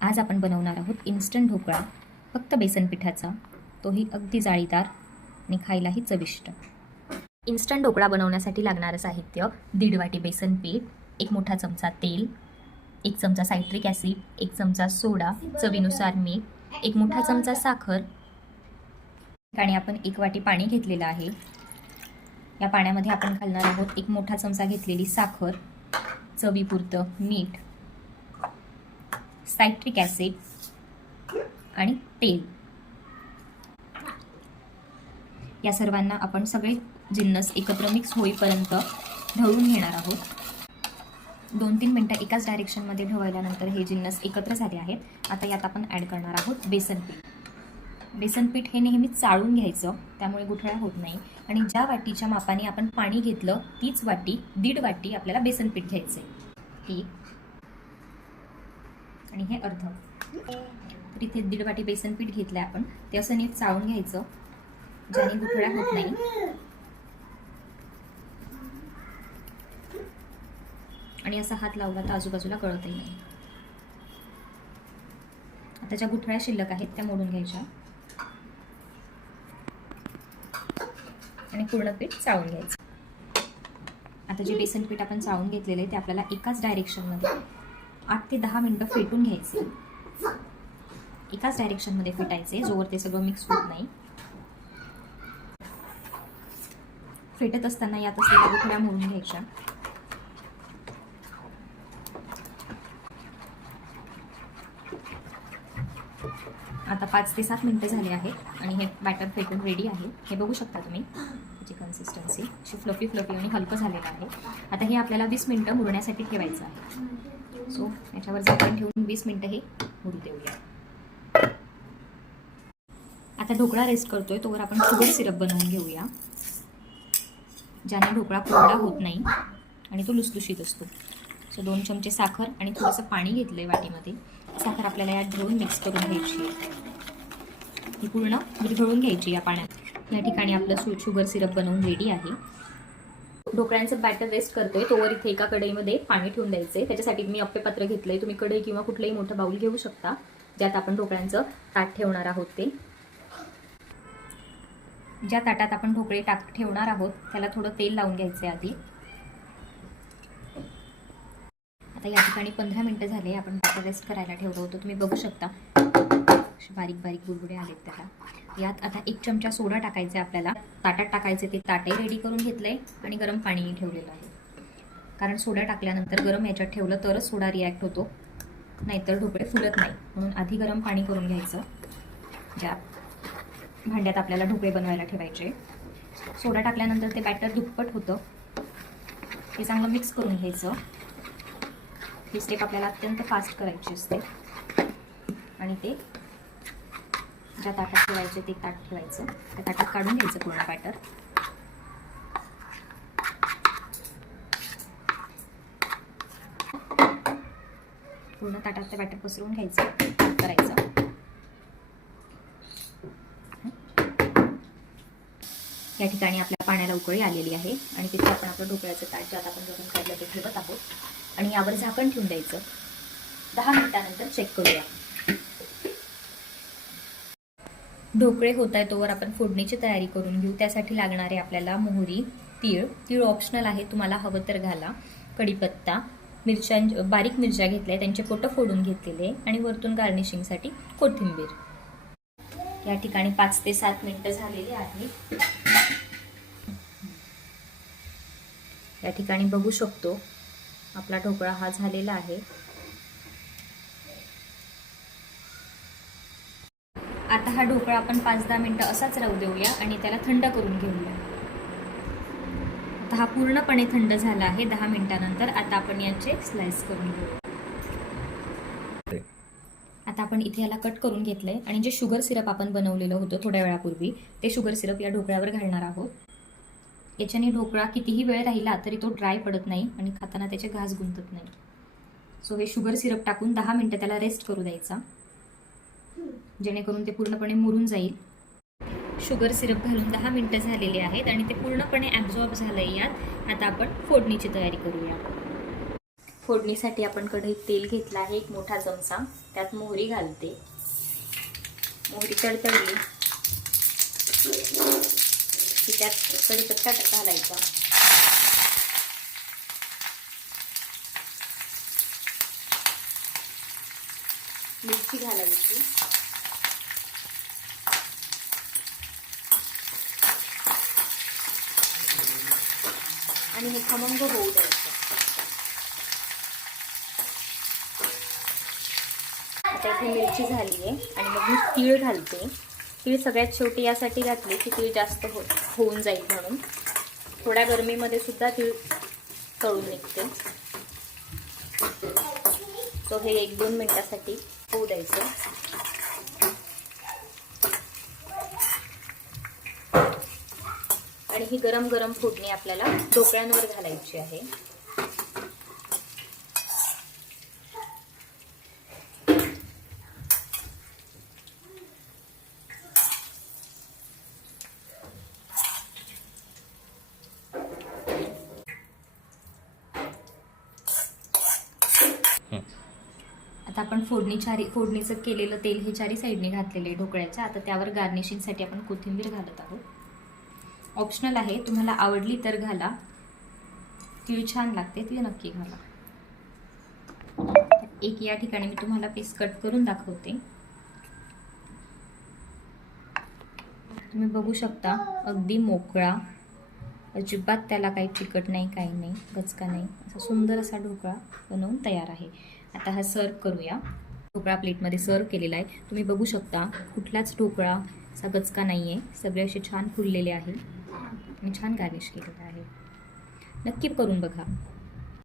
आज आपण बनवणार आहोत इन्स्टंट ढोकळा, फक्त बेसन पिठाचा, तोही अगदी जाळीदार आणि खायलाही चविष्ट. इन्स्टंट ढोकळा बनवण्यासाठी लागणारं साहित्य: 1.5 वाटी बेसन पीठ, 1 मोठा चमचा तेल, 1 चमचा सायट्रिक ॲसिड, 1 चमचा सोडा, चवीनुसार मीठ, 1 मोठा चमचा साखर आणि आपण 1 वाटी पाणी घेतलेलं आहे. या पाण्यामध्ये आपण घालणार आहोत 1 मोठा चमचा घेतलेली साखर, चवीपुरतं मीठ, सायट्रिक ॲसिड आणि तेल. या सर्वांना आपण सगळे जिन्नस एकत्र मिक्स होईपर्यंत ढवळून घेणार आहोत. 2-3 मिनटं एकाच डायरेक्शनमध्ये ढवळल्यानंतर हे जिन्नस एकत्र झाले आहेत. आता यात आपण ॲड करणार आहोत बेसन पीठ. बेसन पीठ हे नेहमीच चाळून घ्यायचं, त्यामुळे गुठळ्या होत नाही. आणि ज्या वाटीच्या मापाने आपण पाणी घेतलं तीच वाटी 1.5 वाटी आपल्याला बेसन पीठ घ्यायचं आहे. 1 आणि हे अर्ध. तर इथे 1.5 वाटी बेसन पीठ घेतलं आहे आपण. ते असं नीट चाळून घ्यायचं, ज्याने गुठळ्या होत नाही. आणि असा हात लावला तर आजूबाजूला कळतही नाही. आता ज्या गुठळ्या शिल्लक आहेत त्या मोडून घ्यायच्या आणि पूर्ण पीठ चाळून घ्यायचं. आता जे बेसन पीठ आपण चाळून घेतलेलं आहे ते आपल्याला एकाच डायरेक्शनमध्ये 8 ते 10 मिनिटं फेटून घ्यायचे. एकाच डायरेक्शनमध्ये फेटायचे जोवर ते सगळं मिक्स होत नाही. फेटत असताना यात असलेल्या गुठळ्या मोडून घ्यायच्या. आता 5 ते 7 मिनिटं झाले आहेत आणि हे बॅटर फेटून रेडी आहे. हे बघू शकता तुम्ही, त्याची कन्सिस्टन्सी अशी फ्लफी आणि हलकं झालेलं आहे. आता हे आपल्याला 20 मिनिटं मुरण्यासाठी ठेवायचं आहे. सो याच्यावर झाकण ठेवून 20 मिनिटं हे मुरू देऊया. आता ढोकळा रेस्ट करतोय तोवर आपण शुगर सिरप बनवून घेऊया, ज्याने ढोकळा कोरडा होत नाही आणि तो लुसलुशीत असतो. सो 2 चमचे साखर आणि थोडंसं पाणी घेतलंय वाटीमध्ये. साखर आपल्याला यात ढवळून मिक्स करून घ्यायची आहे. ही पूर्ण विरघळून घ्यायची या पाण्यात. या ठिकाणी आपलं शुगर सिरप बनवून रेडी आहे. ढोकळ्यांचं बॅटर रेस्ट करतोय तोवर इथे एका कढईमध्ये पाणी ठेवून द्यायचंय. त्याच्यासाठी मी अप्पे पात्र घेतलंय. तुम्ही कढई किंवा कुठलंही मोठं बाउल घेऊ शकता, ज्यात आपण ढोकळ्यांचं ताट ठेवणार आहोत. ते ज्या ताटात आपण ढोकळे ठेवणार आहोत त्याला थोडं तेल लावून घ्यायचंय आधी. आता या ठिकाणी 15 मिनिटं झाले आपण बॅटर रेस्ट करायला ठेवलं होतं. तुम्ही बघू शकता बारीक बारीक बुडबुडे आलेत त्याला. यात आता 1 चमचा सोडा टाकायचा आपल्याला. ताटात टाकायचे ते ताटही रेडी करून घेतलंय आणि गरम पाणीही ठेवलेलं आहे. कारण सोडा टाकल्यानंतर गरम याच्यात ठेवलं तरच सोडा रिॲक्ट होतो, नाहीतर ढोकळे फुलत नाही. म्हणून आधी गरम पाणी करून घ्यायचं, ज्या भांड्यात आपल्याला ढोकळे बनवायला ठेवायचे. सोडा टाकल्यानंतर ते बॅटर दुप्पट होतं. ते चांगलं मिक्स करून घ्यायचं. ही स्टेप आपल्याला अत्यंत फास्ट करायची असते. आणि ते ज्या ताटात ठेवायचे ते ताट ठेवायचं. त्या ताटात काढून घ्यायचं पूर्ण बॅटर. पूर्ण ताटात ते बॅटर पसरवून घ्यायचं, करायचं. या ठिकाणी आपल्या पाण्याला उकळी आलेली आहे आणि तिथे आपण आपलं ढोकळ्याचं ताट ज्यात आपण गरम काढलं ते ठेवत आहोत आणि यावर झाकण ठेवून द्यायचं. 10 मिनिटानंतर चेक करूया. ढोकळे होत आहे तोवर आपण फोडणीची तयारी करून घेऊ. त्यासाठी लागणारे आपल्याला मोहरी, तीळ ऑप्शनल आहे, तुम्हाला हवं तर घाला. कढीपत्ता, बारीक मिरच्या घेतल्या, त्यांचे पोटं फोडून घेतलेले आणि वरतून गार्निशिंगसाठी कोथिंबीर. या ठिकाणी 5 ते 7 मिनिटं झालेली आहेत. या ठिकाणी बघू शकतो आपला ढोकळा हा झालेला आहे. आता हा ढोकळा आपण 5-10 मिनिटं असाच राहू देऊया आणि त्याला थंड करून घेऊया. आता हा पूर्णपणे थंड झाला आहे 10 मिनिटानंतर. आता आपण याचे स्लाइस करून घेऊया. आता आपण इथे याला कट करून घेतलंय आणि जे शुगर सिरप आपण बनवलेलं होतं थोड्या वेळापूर्वी, ते शुगर सिरप या ढोकळ्यावर घालणार आहोत. याच्याने ढोकळा कितीही वेळ राहिला तरी तो ड्राय पडत नाही आणि खाताना त्याचे घास गुंतत नाही. सो हे शुगर सिरप टाकून 10 मिनिटं त्याला रेस्ट करू द्यायचा, जेणेकरून ते पूर्णपणे मुरून जाईल. शुगर सिरप घालून 10 मिनिटं झालेली आहेत आणि ते पूर्णपणे ॲब्झॉर्ब झालंय यात. आता आपण फोडणीची तयारी करूया. फोडणीसाठी आपण कढईत तेल घेतलं आहे 1 मोठा चमचा. त्यात मोहरी घालते. मोहरी तडतडली की त्यात कढीपत्ता घालायचा. मिरची घालायची. आणि हे खमंग होऊ द्यायचं. आता इथे मिरची झाली आहे आणि मग मी तीळ घालते. तीळ सगळ्यात शेवटी यासाठी घातली की तीळ जास्त होऊन जाईल म्हणून. थोड्या गरमीमध्ये सुद्धा तीळ तळून निघते. तो हे 1-2 मिनिटासाठी होऊ द्यायचं. आणि ही गरम गरम फोडणी आपल्याला ढोकळ्यांवर घालायची आहे. आता आपण फोडणीचं केलेलं तेल हे चारी साईडने घातलेले ढोकळ्याच्या. आता त्यावर गार्निशिंगसाठी आपण कोथिंबीर घालत आहोत. ऑप्शनल आहे, तुम्हाला आवडली तर घाला. तीळ छान लागते, ती नक्की घाला. एक या ठिकाणी मी तुम्हाला पीस कट करून दाखवते. तुम्ही बघू शकता अगदी मोकळा, अजिबात त्याला काही चिकट नाही, काही नाही, गचका नाही, असा सुंदर असा ढोकळा बनवून तयार आहे. आता हा सर्व करूया. ढोकळा प्लेटमध्ये सर्व केलेला आहे. तुम्ही बघू शकता कुठलाच ढोकळा असा गचका नाही आहे. सगळे असे छान फुललेले आहे आणि छान गार्निश केलेलं आहे. नक्की करून बघा.